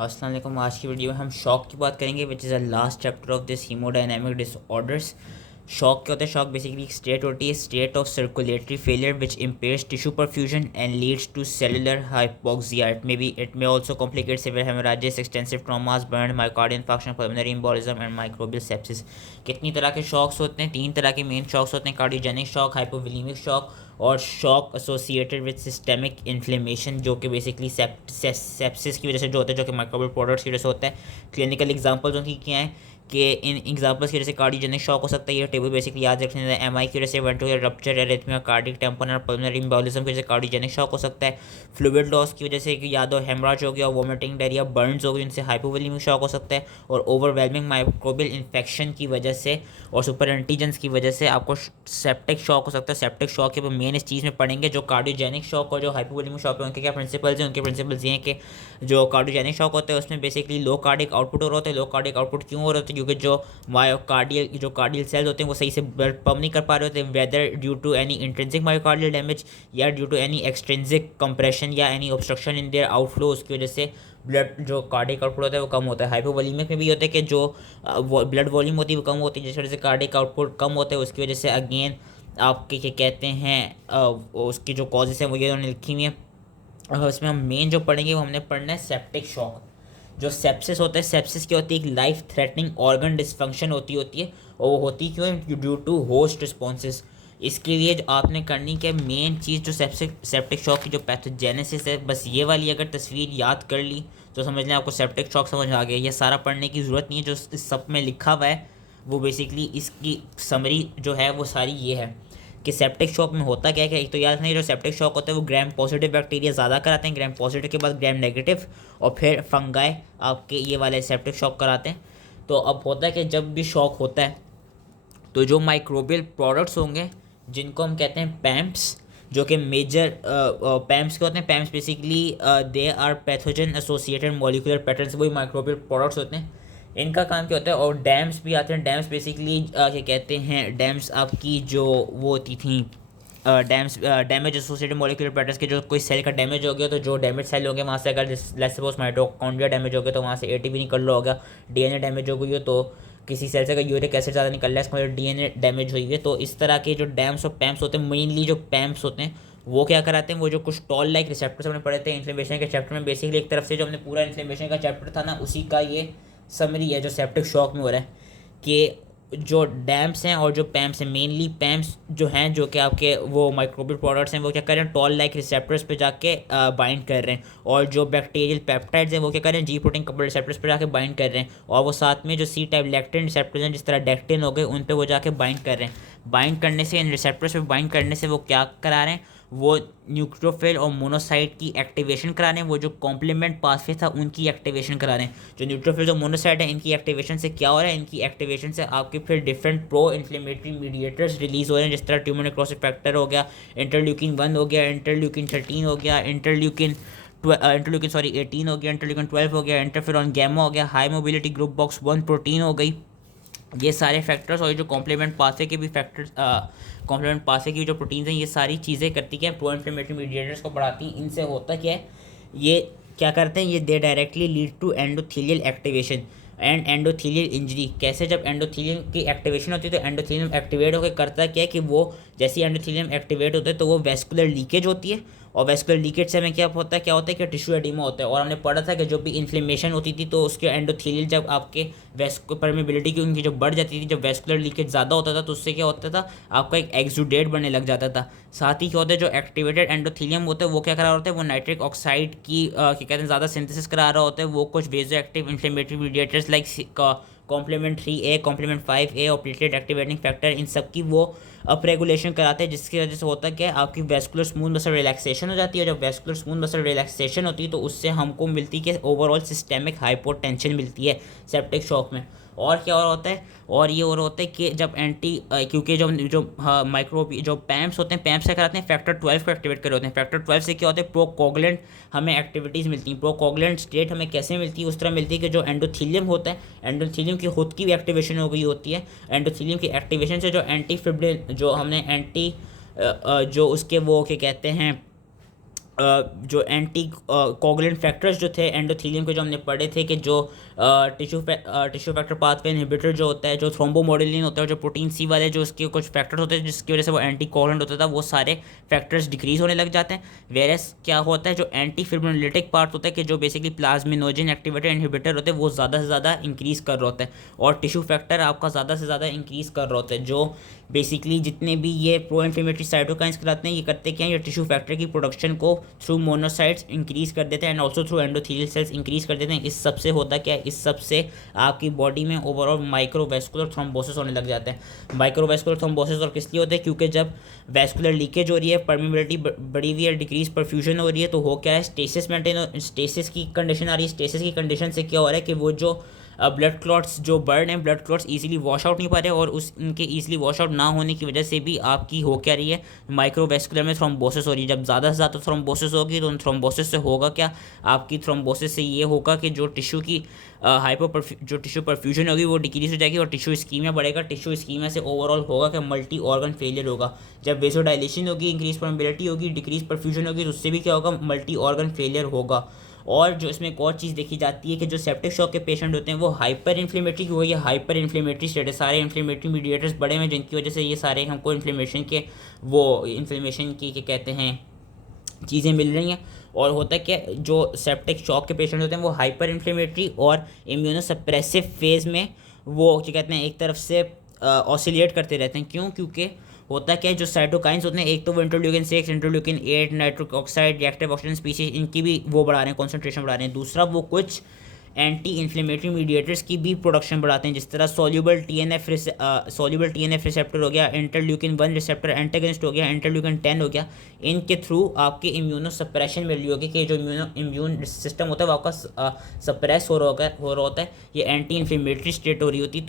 अस्सलाम वालेकुम। आज की वीडियो में हम शॉक की बात करेंगे which is a last chapter of this haemodynamic disorders. Shock क्या होता है? शॉक बेसिकली एक स्टेट होती है, state of circulatory failure which impairs tissue perfusion and leads to cellular hypoxia. It may also complicate severe haemorrhages, extensive traumas, burn, myocardial infarction, pulmonary embolism and microbial sepsis. कितनी तरह के shocks होते हैं? 3 तरह के main shocks होते हैं: cardiogenic shock, hypovolemic shock और shock associated with systemic inflammation, जो कि बेसिकली सेप्सिस की वजह से जो होता है, जो कि माइक्रोबियल प्रोडक्ट्स की वजह से होता है। क्लिनिकल एग्जांपल्स उनकी क्या हैं कि इन एग्जांपल्स की वजह से कार्डियोजेनिक शॉक हो सकता है। ये टेबल बेसिकली याद रखने है। एमआई की वजह से ventricular rupture, arrhythmia, cardiac tamponade, pulmonary embolism की वजह से कार्डियोजेनिक शॉक हो सकता है। फ्लूइड लॉस की वजह से याद हो हेमराज हो गया, वोमिटिंग, डायरिया, बर्न्स हो गई, उनसे हाइपोवोलेमिक शॉक हो सकता है। और ओवरवेलमिंग माइक्रोबियल इन्फेक्शन की वजह से और सुपर एंटीजेंस की वजह से आपको सेप्टिक शॉक हो सकता है। सेप्टिक शॉक के मेन इस चीज़ में पढ़ेंगे। जो कार्डियोजेनिक शॉक और जो हाइपोवोलेमिक शॉक है उनके क्या प्रिंसिपल्स हैं? उनके प्रिंसिपल्स ये हैं कि जो कार्डियोजेनिक शॉक होता है उसमें बेसिकली लो कार्डिक आउटपुट हो रहा होता है। लो कार्डिक आउटपुट क्यों हो रहा होता है? क्योंकि जो कार्डियल सेल्स होते हैं वो सही से ब्लड पंप नहीं कर पा रहे होते, whether due to any intrinsic myocardial damage या due to any extrinsic compression या any obstruction in their outflow. उसकी वजह से ब्लड जो कार्डिक आउटपुट होता है वो कम होता है। हाइपोवोलेमिक में भी होता है कि जो ब्लड वॉल्यूम होती है वो कम होती है, जिस वजह से कार्डिक आउटपुट कम होता है। उसकी वजह से अगेन आपके क्या कहते हैं उसकी जो कॉजेस हैं वो ये उन्होंने लिखी हुई हैं। इसमें हम मेन जो पढ़ेंगे वो हमने पढ़ना है सेप्टिक शॉक। जो सेप्सिस होता है, सेप्सिस क्या होती है? एक लाइफ थ्रेटनिंग ऑर्गन डिसफंक्शन होती है। और वो होती क्यों है? Due to host responses. इसके लिए जो आपने करनी क्या, मेन चीज़ जो सेप्टिक शॉक की जो पैथोजेनेसिस है, बस ये वाली अगर तस्वीर याद कर ली तो समझ लें आपको सेप्टिक शॉक समझ आ गया। ये सारा पढ़ने की ज़रूरत नहीं है, जो इस सब में लिखा हुआ है वो बेसिकली इसकी समरी जो है वो सारी ये है कि सेप्टिक शॉक में होता क्या है। एक तो याद रखना, जो सेप्टिक शॉक होता है वो ग्राम पॉजिटिव बैक्टीरिया ज़्यादा कराते हैं, ग्राम पॉजिटिव के बाद ग्राम नेगेटिव, और फिर फंगाई आपके ये वाले सेप्टिक शॉक कराते हैं। तो अब होता है कि जब भी शॉक होता है तो जो माइक्रोबियल प्रोडक्ट्स होंगे जिनको हम कहते हैं पैम्प्स, जो कि मेजर पैम्प्स के होते हैं। PAMPs basically they are pathogen associated molecular patterns, वही माइक्रोबियल प्रोडक्ट्स होते हैं। इनका काम क्या होता है? और डैम्स भी आते हैं। डैम्स बेसिकली क्या कहते हैं, डैम्स आपकी जो वो होती थी dams damage associated molecular patterns के, जो कोई सेल का डैमेज हो गया तो जो डैमेज सेल हो गया वहाँ से, अगर लेट्स सपोज माइटोकॉन्ड्रिया डैमेज हो गया तो वहाँ से एटीपी निकल रहा होगा। डीएनए डैमेज हो गई हो तो किसी सेल से अगर यूरिक एसिड ज़्यादा निकल रहा है, इसका मतलब डीएनए डैमेज हुई है। तो इस तरह के जो डैम्स और पैम्प्स होते हैं, मेनली जो पैम्प्स होते हैं वो क्या कराते हैं, वो जो कुछ टॉल लाइक रिसेप्टर्स हमने पढ़े थे इन्फ्लेमेशन के चैप्टर में। बेसिकली एक तरफ से जो हमने पूरा इन्फ्लेमेशन का चैप्टर था ना, उसी का ये समरी है जो सेप्टिक शॉक में हो रहा है। कि जो डैम्स हैं और जो पैम्प्स हैं, मेनली पैम्प्स जो हैं जो कि आपके वो माइक्रोबियल प्रोडक्ट्स हैं, वो क्या कर रहे हैं, टॉल लाइक रिसेप्टर्स पे जाके बाइंड कर रहे हैं। और जो बैक्टीरियल पेप्टाइड्स हैं वो क्या कर रहे हैं, जी प्रोटीन कपल रिसेप्टर्स पे जाके बाइंड कर रहे हैं। और वो साथ में जो सी टाइप लेक्टिन रिसेप्टर्स हैं, जिस तरह डेक्टिन हो गए, उन पे वो जाके बाइंड कर रहे हैं। बाइंड करने से, इन रिसेप्टर्स पे बाइंड करने से वो क्या करा रहे हैं, वो न्यूक्लियोफिल और मोनोसाइट की एक्टिवेशन करा रहे हैं। वो जो कॉम्प्लीमेंट पाथवे था उनकी एक्टिवेशन करा रहे हैं। जो न्यूट्रोफिल और मोनोसाइट है, इनकी एक्टिवेशन से क्या हो रहा है, इनकी एक्टिवेशन से आपके फिर different pro inflammatory mediators release हो रहे हैं, जिस तरह ट्यूमर नेक्रोसिस फैक्टर हो गया, इंटरल्यूकिन 1 हो गया, इंटरल्यूकिन 13 हो गया, इंटरल्यूकिन 18 हो गया, इंटरल्यूकिन 12 हो गया, इंटरफेरॉन गैमा हो गया, high mobility group box 1 protein हो गई। ये सारे फैक्टर्स और जो कॉम्प्लीमेंट पासे के भी फैक्टर्स, कॉम्प्लीमेंट पासे की जो प्रोटीन्स हैं, ये सारी चीज़ें करती क्या है, प्रो इन्फ्लेमेटरी मीडिएटर्स को बढ़ाती हैं। इनसे होता क्या है, ये क्या करते हैं, ये they directly lead to endothelial activation and endothelial injury. कैसे? जब एंडोथेलियम की एक्टिवेशन होती है तो एंडोथेलियम एक्टिवेट होकर करता क्या है कि वो जैसे एंडोथेलियम एक्टिवेट होता है तो वो वेस्कुलर लीकेज होती है। और वेस्कुलर लीकेज से हमें क्या होता है कि टिश्यू एडिमा होता है। और हमने पढ़ा था कि जो भी इन्फ्लेमेशन होती थी तो उसके एंडोथेलियल, जब आपके वेस्को परमेबिलिटी की उनकी जो बढ़ जाती थी, जब वेस्कुलर लीकेज ज़्यादा होता था तो उससे क्या होता था, आपका एक एक्सुडेट बनने लग जाता था। साथ ही क्या होता है, जो एक्टिवेटेड एंडोथेलियम होता है वो क्या करा रहा होता है, वो नाइट्रिक ऑक्साइड की क्या कहते हैं ज़्यादा सिंथेसिस करा रहा होता है। वो कुछ vasoactive inflammatory mediators like complement 3A, complement 5A और प्लेटलेट एक्टिवेटिंग फैक्टर, इन सब की वो अप रेगुलेशन कराते हैं। जिसकी वजह से होता क्या है, आपकी वेस्कुलर स्मूथ मसल रिलैक्सेशन हो जाती है। जब वेस्कुलर स्मूथ मसल रिलैक्सेशन होती है तो उससे हमको मिलती है ओवरऑल सिस्टेमिक हाइपोटेंशन मिलती है सेप्टिक शॉक में। और क्या और होता है, और ये और होता है कि जब क्योंकि जो माइक्रो जो पैम्प्स होते हैं, पैम्प्स क्या कराते हैं, फैक्टर 12 को एक्टिवेट कर होते हैं। फैक्टर 12 से क्या होता है, प्रोकोगुलेंट हमें एक्टिविटीज़ मिलती हैं। प्रोकोगुलेंट स्टेट हमें कैसे मिलती है, उस तरह मिलती है कि जो एंडोथेलियम होता है, एंडोथेलियम की खुद की भी एक्टिवेशन हो गई होती है। एंडोथेलियम की एक्टिवेशन से जो एंटी फिब्रिल, जो हमने जो उसके वो क्या कहते हैं जो एंटी कोगुलेंट फैक्टर्स जो थे एंडोथेलियम के, जो हमने पढ़े थे कि जो टिश्यू फैक्टर पाथवे इनहिबिटर जो होता है, जो थ्रोम्बोमोडुलिन होता है, जो प्रोटीन सी वाले जो उसके कुछ फैक्टर्स होते हैं जिसकी वजह से वो एंटी कोगुलेंट होता था, वो सारे फैक्टर्स डिक्रीज होने लग जाते हैं। वेरस क्या होता है, जो एंटी फिब्रिनोलिटिक पार्ट होता है कि जो बेसिकली प्लाज्मिनोजन एक्टिवेटर इनहिबिटर होते हैं, वो ज़्यादा से ज़्यादा इंक्रीज़ कर रहे होते हैं, और टिश्यू फैक्टर आपका ज़्यादा से ज़्यादा इंक्रीज़ कर रहे होते हैं। जो बेसिकली जितने भी ये प्रो इन्फ्लेमेटरी साइटोकाइंस कराते हैं, ये करते क्या है, ये टिश्यू फैक्टर की प्रोडक्शन को थ्रू मोनोसाइट्स इंक्रीज़ कर देते हैं and also through endothelial cells increase कर देते हैं। इस सब से होता क्या है, इस सब से आपकी बॉडी में ओवरऑल माइक्रोवेस्कुलर थ्रोम्बोसिस होने लग जाते हैं। माइक्रोवेस्कुलर थ्रोम्बोसिस और किस लिए होते हैं, क्योंकि जब वेस्कुलर लीकेज हो रही है, परमिबिलिटी बढ़ी हुई है, डिक्रीज परफ्यूजन हो रही है, तो हो क्या है, स्टेसिस की कंडीशन आ रही है। स्टेसिस की कंडीशन से क्या हो रहा है कि वो जो ब्लड क्लॉट्स जो बर्न है, blood clots easily wash out नहीं पा रहे, और उस इनके इजीली वॉश आउट ना होने की वजह से भी आपकी हो क्या रही है, माइक्रोवेस्कुलर में थ्रोम्बोसिस हो रही है। जब ज़्यादा से ज़्यादा थ्रोम्बोसिस होगी तो थ्रोम्बोसिस से होगा क्या, आपकी थ्रोम्बोसिस से ये होगा कि जो टिश्यू की जो टिश्यू परफ्यूजन होगी वो डिक्रीज हो जाएगी और टिश्यू स्कीमिया बढ़ेगा। टिश्यू स्कीमिया से ओवरऑल होगा कि मल्टी ऑर्गन फेलियर होगा। जब वेसोडाइलेशन होगी, इंक्रीज परमेबिलिटी होगी, डिक्रीज परफ्यूजन होगी, तो उससे भी क्या होगा, मल्टी ऑर्गन फेलियर होगा। और जो इसमें एक और चीज़ देखी जाती है कि जो सेप्टिक शॉक के पेशेंट होते हैं वो हाइपर इन्फ्लेमेटरी की, वो ये हाइपर इन्फ्लेमेटरी स्टेट है, सारे इन्फ्लेमेटरी मीडिएटर्स बड़े हैं जिनकी वजह से ये सारे हमको इन्फ्लेमेशन के क्या कहते हैं चीज़ें मिल रही हैं। और होता है क्या, जो सेप्टिक शॉक के पेशेंट होते हैं वो हाइपर इन्फ्लेमेटरी और इम्यूनोसप्रेसिव फेज़ में वो क्या कहते हैं एक तरफ से ऑसिलेट करते रहते हैं। क्यों, क्योंकि होता क्या है, जो साइटोकाइंस होते हैं, एक तो वो interleukin 6, interleukin 8, nitric oxide, reactive oxygen species, इनकी भी वो बढ़ा रहे हैं, कॉन्सेंट्रेशन बढ़ा रहे हैं। दूसरा वो कुछ एंटी इन्फ्लेमेटरी मीडिएटर्स की भी प्रोडक्शन बढ़ाते हैं, जिस तरह सोल्यूबल टीएनएफ रिसेप्टर हो गया, इंटरल्यूकिन 1 रिसेप्टर एंटागनिस्ट हो गया, इंटरल्यूकिन 10 हो गया। इनके थ्रू आपके इम्यूनो सप्रेशन मिल रही होगी कि जो इम्यून सिस्टम होता है वो आपका सप्रेस हो रहा होता है, ये एंटी इन्फ्लेमेटरी स्टेट हो रही होती।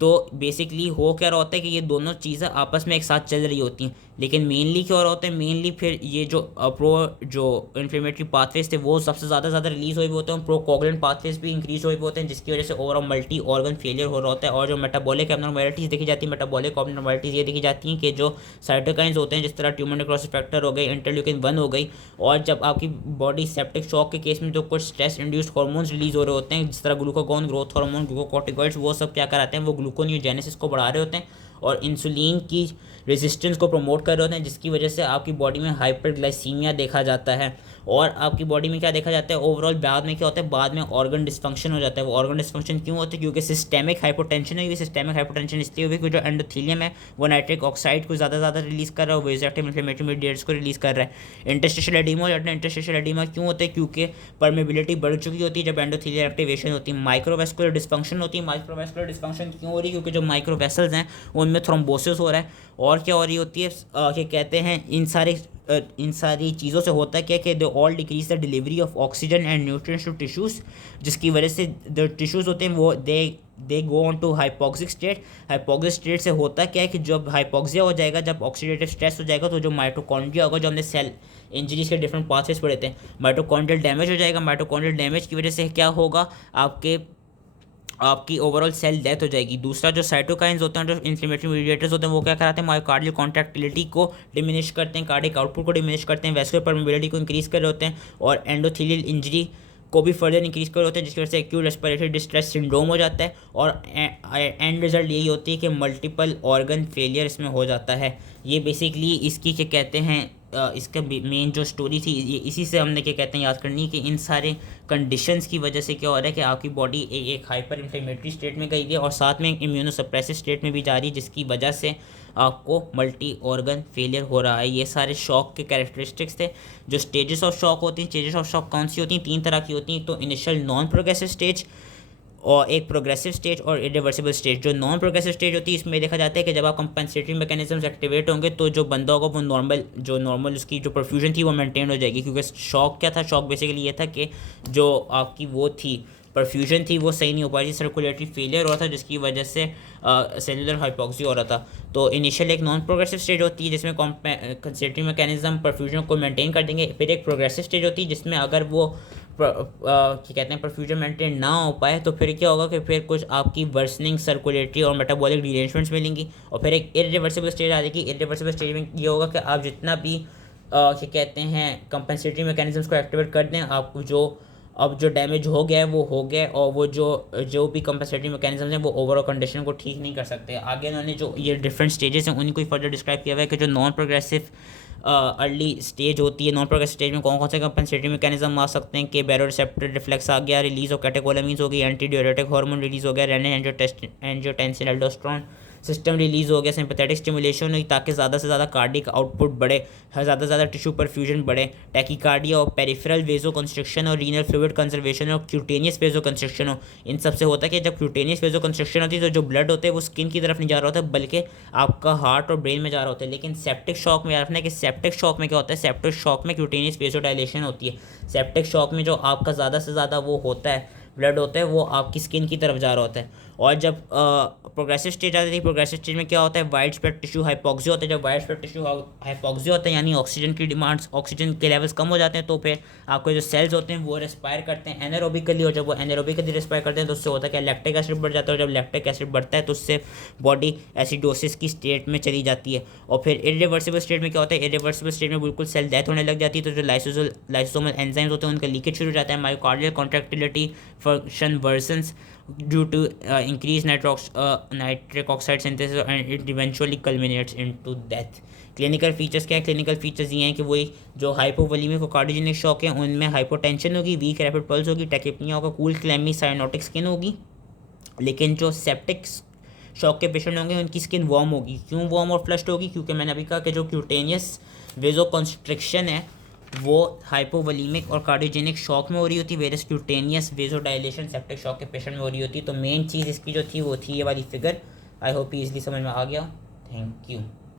तो बेसिकली हो क्या रहा होता है कि ये दोनों चीज़ें आपस में एक साथ चल रही होती हैं। लेकिन मेनली क्या हो रहा होता है, मेनली फिर ये जो इन्फ्लेमेटरी पाथवेज थे वो सबसे ज़्यादा रिलीज़ हुए होते हैं, प्रो कोगुलेंट पाथवेज भी इंक्रीज हुए होते हैं, जिसकी वजह से ओवरऑल मल्टी ऑर्गन फेलियर हो रहा होता है। और जो मेटाबॉलिक एबनॉर्मैलिटीज़ देखी जाती है, मेटाबॉलिक एबनॉर्मैलिटीज़ ये देखी जाती हैं कि जो साइटोकाइंस होते हैं, जिस तरह ट्यूमर नेक्रोसिस फैक्टर हो गई, इंटरल्यूकिन 1 हो गई, और जब आपकी बॉडी सेप्टिक शॉक के केस में जो कुछ स्ट्रेस इंड्यूस्ड हार्मोन्स रिलीज हो रहे होते हैं, जिस तरह ग्लूकागॉन, ग्रोथ हार्मोन, ग्लूकोकॉर्टिकॉइड्स, वो सब क्या कराते हैं, वो ग्लूकोनियोजेनेसिस को बढ़ा रहे होते हैं और इंसुलिन की रेजिस्टेंस को प्रमोट कर रहे होते हैं, जिसकी वजह से आपकी बॉडी में हाइपरग्लाइसीमिया देखा जाता है। और आपकी बॉडी में क्या देखा जाता है, ओवरऑल बाद में क्या होता है, बाद में ऑर्गन डिस्फंक्शन हो जाता है। वो ऑर्गन डिस्फंक्शन क्यों होता है, क्योंकि सिस्टेमिक हाइपोटेंशन है। सिस्टेमिक हाइपोटेंशन इसलिए हुई कि जो एंडोथेलियम है वो नाइट्रिक ऑक्साइड को ज़्यादा रिलीज़ कर रहा है, वेजोएक्टिव इन्फ्लेमेटरी मीडिएटर्स को रिलीज़ कर रहा है। इंटरस्टिशियल एडिमा हो जाता है। इंटरस्टिशियल एडिमा क्यों होता है, क्योंकि परमेबिलिटी बढ़ चुकी होती है जब एंडोथेलियल एक्टिवेशन होती है। माइक्रोवेस्कुलर डिस्फंक्शन होती है। माइक्रोवेस्कुलर डिस्फंक्शन क्यों हो रही है, क्योंकि जो माइक्रोवेसल्स हैं उनमें थ्रोम्बोसिस हो रहा है। और क्या हो रही होती है, क्या कहते हैं, इन सारी चीज़ों से होता है क्या कि they all decrease the delivery of oxygen and nutrients to tissues, जिसकी वजह से द टिश्यूज़ होते हैं वो they go on to hypoxic state. Hypoxic state से होता क्या है कि जब हाइपोक्सिया हो जाएगा, जब ऑक्सीडेटिव स्ट्रेस हो जाएगा, तो जो माइटोकॉन्ड्रिया होगा, जो हमने सेल इंजरीज के डिफरेंट पाथवेज पढ़े थे, माइटोकॉन्ड्रियल डैमेज हो जाएगा। माइटोकॉन्ड्रियल डैमेज की वजह से क्या होगा, आपकी ओवरऑल सेल डेथ हो जाएगी। दूसरा जो साइटोकाइंस होते हैं, जो इन्फ्लेमेटरी मीडिएटर्स होते हैं, वो क्या कराते हैं, मायोकार्डियल कॉन्ट्रैक्टिलिटी को डिमिनिश करते हैं, कार्डिक आउटपुट को डिमिनिश करते हैं, वेस्कुलर परमेबिलिटी को इंक्रीज कर रहे होते हैं, और एंडोथेलियल इंजरी को भी फर्दर इंक्रीज कर रहे होते हैं, जिसकी वजह से एक्यूट रेस्पिरेटरी डिस्ट्रेस सिंड्रोम हो जाता है। और एंड रिजल्ट यही होती है कि मल्टीपल ऑर्गन फेलियर इसमें हो जाता है। ये बेसिकली इसकी क्या कहते हैं, इसका मेन जो स्टोरी थी, ये इसी से हमने क्या कहते हैं याद करनी कि इन सारे कंडीशंस की वजह से क्या हो रहा है कि आपकी बॉडी एक हाइपर इन्फ्लेमेटरी स्टेट में गई है और साथ में इम्यूनोसप्रेसिव स्टेट में भी जा रही है, जिसकी वजह से आपको मल्टी ऑर्गन फेलियर हो रहा है। ये सारे शॉक के कैरेक्टरिस्टिक्स थे। जो स्टेजेस ऑफ शॉक होती हैं, स्टेजेस ऑफ शॉक कौन सी होती हैं, 3 तरह की होती हैं। तो इनिशियल नॉन प्रोग्रेसिव स्टेज, और एक प्रोग्रेसिव स्टेज और इरिवर्सिबल स्टेज। जो नॉन प्रोग्रेसिव स्टेज होती है, इसमें देखा जाता है कि जब आप कंपेंसेटरी मैकेनिज्म्स एक्टिवेट होंगे तो जो बंदा होगा वो नॉर्मल उसकी जो परफ्यूजन थी वो मेंटेन हो जाएगी। क्योंकि शॉक क्या था, शॉक बेसिकली ये था कि जो आपकी वो थी परफ्यूजन थी वो सही नहीं हो पा रही थी, सर्कुलेटरी फेलियर हो रहा था, जिसकी वजह से सेलुलर हाइपोक्सी हो रहा था। तो इनिशियल एक नॉन प्रोग्रेसिव स्टेज होती है जिसमें कंपेंसेटरी मैकेनिज्म परफ्यूजन को मेंटेन कर देंगे। फिर एक प्रोग्रेसिव स्टेज होती है जिसमें अगर वो क्या कहते हैं परफ्यूजन मेंटेन ना हो पाए तो फिर क्या होगा कि फिर कुछ आपकी वर्सनिंग सर्कुलेटरी और मेटाबॉलिक डिलेशमेंट्स मिलेंगी। और फिर एक इरिवर्सिबल स्टेज आ जाएगी। इरिवर्सिबल स्टेज में ये होगा कि आप जितना भी क्या कहते हैं कंपनसेटरी मैकेनिज्म्स को एक्टिवेट कर दें, आपको जो अब जो डैमेज हो गया है वो हो गया, और वो जो भी कंपनसेटरी मैकेनिज्म हैं वो ओवरऑल कंडीशन को ठीक नहीं कर सकते। आगे उन्होंने जो ये डिफरेंट स्टेजेस हैं उनको फर्दर डिस्क्राइब किया हुआ है कि जो नॉन प्रोग्रेसिव अर्ली स्टेज होती है, नॉन प्रोग्रेसिव स्टेज में कौन कौन से कंपनसेटरी मैकेनिज्म आ सकते हैं कि बैरोरिसेप्टर रिफ्लेक्स आ गया, रिलीज ऑफ कैटेकोलामीन्स हो गई, एंटी डायरेटिक हार्मोन रिलीज हो गया, renin angiotensin aldosterone system release हो गया, सिंपैथेटिक स्टिमुलेशन हुई ताकि ज़्यादा से ज़्यादा कार्डिक आउटपुट बढ़े, ज़्यादा से ज़्यादा टिश्यू परफ्यूजन बढ़े, टैकीकार्डिया और पेरिफेरल वेजो कंस्ट्रक्शन और रीनल फ्लूइड कंजर्वेशन और क्यूटेनियस वेजो कंस्ट्रक्शन हो। इन सबसे होता है कि जब क्यूटेनियस वेजो कंस्ट्रक्शन होती है तो जो ब्लड होते हैं वो स्किन की तरफ नहीं जा रहा होता बल्कि आपका हार्ट और ब्रेन में जा रहा होता है। लेकिन सेप्टिक शॉक में याद रखना है कि सेप्टिक शॉक में क्या होता है, सेप्टिक शॉक में क्यूटेनियस वेजो डायलेशन होती है। सेप्टिक शॉक में जो आपका ज़्यादा से ज़्यादा वो होता है ब्लड होता है वो आपकी स्किन की तरफ जा रहा होता है। और जब प्रोग्रेसिव स्टेज आती है, प्रोग्रेसिव स्टेज में क्या होता है, वाइड स्प्रेड टिश्यू हाइपोक्सिया होता है। जब वाइड स्प्रेड टिश्यू हाइपोक्सिया होता है यानी ऑक्सीजन की डिमांड्स, ऑक्सीजन के लेवल्स कम हो जाते हैं, तो फिर आपके जो सेल्स होते हैं वो रेस्पायर करते हैं एनारोबिकली, और जब वो एनारोबिकली रेस्पायर करते हैं तो उससे होता है कि लैक्टिक एसिड बढ़ जाता है, और जब लैक्टिक एसिड बढ़ता है तो उससे बॉडी एसिडोसिस की स्टेट में चली जाती है। और फिर इरिवर्सिबल स्टेट में क्या होता है, इरिवर्सिबल स्टेट में बिल्कुल सेल डेथ होने लग जाती है, तो जो लाइसोसोमल एंजाइम्स होते हैं उनका लीकेज शुरू हो जाता है, myocardial contractility function versions due to increased nitric oxide synthesis and it eventually culminates into death। Clinical features क्या है, क्लिनिकल फीचर्स ये हैं कि वही जो हाइपोवोलेमिक और कार्डियोजेनिक शॉक है उनमें हाइपोटेंशन होगी, वीक रैपिड पल्स होगी, टैकिपनिया होगा, कूल क्लैमी साइनोटिक स्किन होगी। लेकिन जो सेप्टिक शॉक के पेशेंट होंगे उनकी स्किन वार्म होगी। क्यों वार्म और फ्लश्ड होगी, क्योंकि मैंने अभी कहा कि जो क्यूटेनियस वेजो कंस्ट्रिक्शन है वो हाइपोवोलेमिक और कार्डियोजेनिक शॉक में हो रही होती है, various cutaneous vasodilation septic shock के पेशेंट में हो रही होती है। तो मेन चीज़ इसकी जो थी वो थी ये वाली फिगर। आई होप ईजिली समझ में आ गया। Thank you.